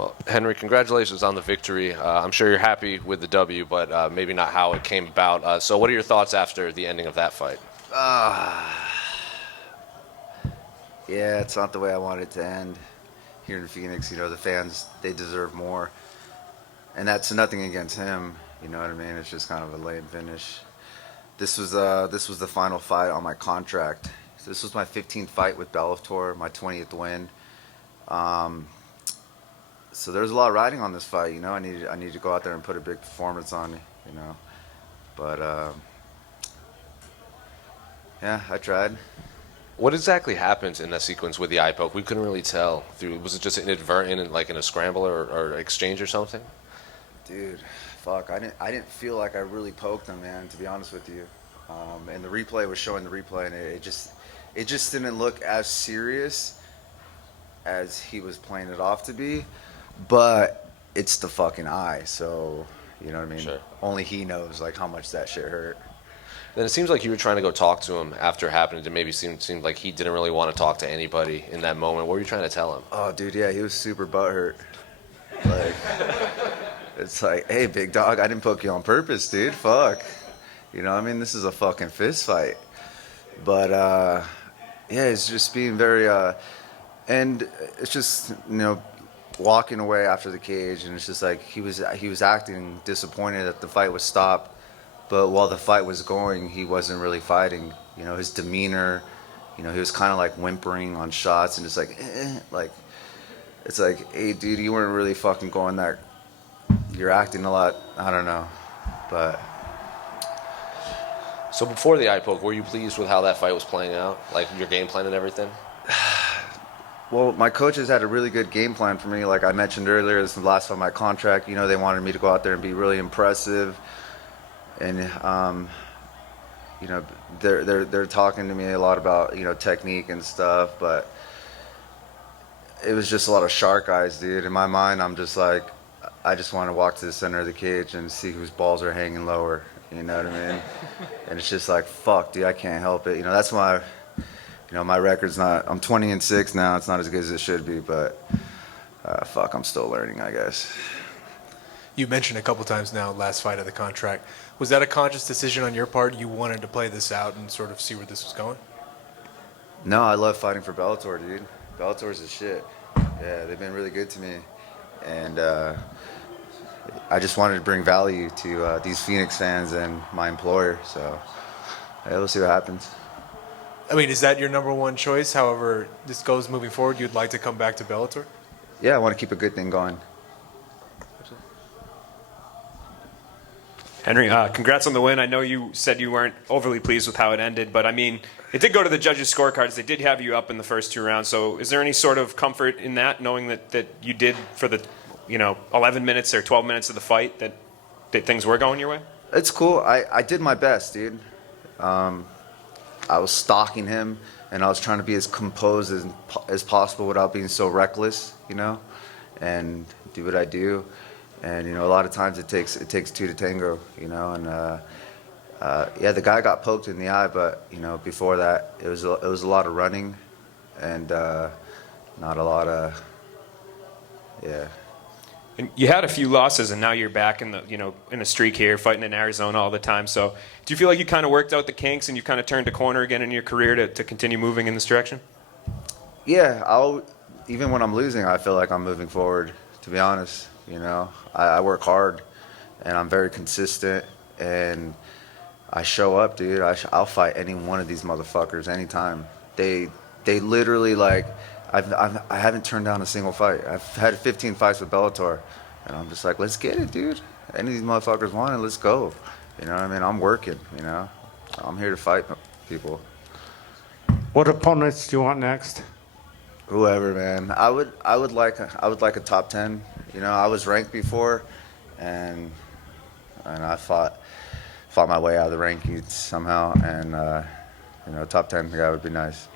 Well, Henry, congratulations on the victory. I'm sure you're happy with the W, but maybe not how it came about. So what are your thoughts after the ending of that fight? Yeah, it's not the way I wanted it to end. Here in Phoenix, the fans, they deserve more. And that's nothing against him, you know what I mean? It's just kind of a lame finish. This was the final fight on my contract. So this was my 15th fight with Bellator, my 20th win. So there's a lot riding on this fight, I need to go out there and put a big performance on, But yeah, I tried. What exactly happens in that sequence with the eye poke? We couldn't really tell. Was it just inadvertent, like in a scramble or exchange or something? Dude, fuck, I didn't feel like I really poked him, man, to be honest with you. And the replay was showing the replay, and it just didn't look as serious as he was playing it off to be. But it's the fucking eye, so you know what I mean? Sure. Only he knows like how much that shit hurt. Then it seems like you were trying to go talk to him after it happened. It maybe seemed like he didn't really want to talk to anybody in that moment. What were you trying to tell him? Oh, dude, yeah, he was super butthurt. Like, it's like, hey, big dog, I didn't poke you on purpose, dude. Fuck. You know what I mean? This is a fucking fist fight. But, yeah, it's just being very, and it's just, walking away after the cage, and it's just like he was acting disappointed that the fight was stopped. But while the fight was going, he wasn't really fighting. His demeanor, he was kind of like whimpering on shots and just like, like, it's like, hey, dude, you weren't really fucking going that. You're acting a lot. I don't know, but. So before the eye poke, were you pleased with how that fight was playing out, like your game plan and everything? Well, my coaches had a really good game plan for me. Like I mentioned earlier, this is the last time my contract. They wanted me to go out there and be really impressive. And they're talking to me a lot about technique and stuff, but it was just a lot of shark eyes, dude. In my mind, I'm just like, I just want to walk to the center of the cage and see whose balls are hanging lower. You know what I mean? And it's just like, fuck, dude, I can't help it. That's why, my record's not. I'm 20-6 now. It's not as good as it should be, but fuck, I'm still learning, I guess. You mentioned a couple times now, last fight of the contract. Was that a conscious decision on your part? You wanted to play this out and sort of see where this was going? No, I love fighting for Bellator, dude. Bellator's the shit. Yeah, they've been really good to me. And I just wanted to bring value to these Phoenix fans and my employer. So yeah, we'll see what happens. I mean, is that your number one choice? However this goes moving forward, you'd like to come back to Bellator? Yeah, I want to keep a good thing going. Henry, congrats on the win. I know you said you weren't overly pleased with how it ended, but I mean, it did go to the judges' scorecards. They did have you up in the first 2 rounds. So is there any sort of comfort in that, knowing that you did for the 11 minutes or 12 minutes of the fight, that things were going your way? It's cool. I did my best, dude. I was stalking him, and I was trying to be as composed as possible without being so reckless, and do what I do. And a lot of times it takes 2 to tango, and yeah, the guy got poked in the eye, but before that it was a lot of running, and not a lot of yeah. And you had a few losses, and now you're back in the in a streak here, fighting in Arizona all the time. So do you feel like you kind of worked out the kinks and you kind of turned a corner again in your career to continue moving in this direction? Yeah, even when I'm losing, I feel like I'm moving forward. To be honest. I work hard, and I'm very consistent, and I show up, dude. I'll fight any one of these motherfuckers anytime. They literally, like, I haven't turned down a single fight. I've had 15 fights with Bellator, and I'm just like, let's get it, dude. Any of these motherfuckers want it, let's go. You know what I mean? I'm working, I'm here to fight people. What opponents do you want next? Whoever, man. I would like a top 10. I was ranked before, and I fought my way out of the rankings somehow, and top 10 guy would be nice.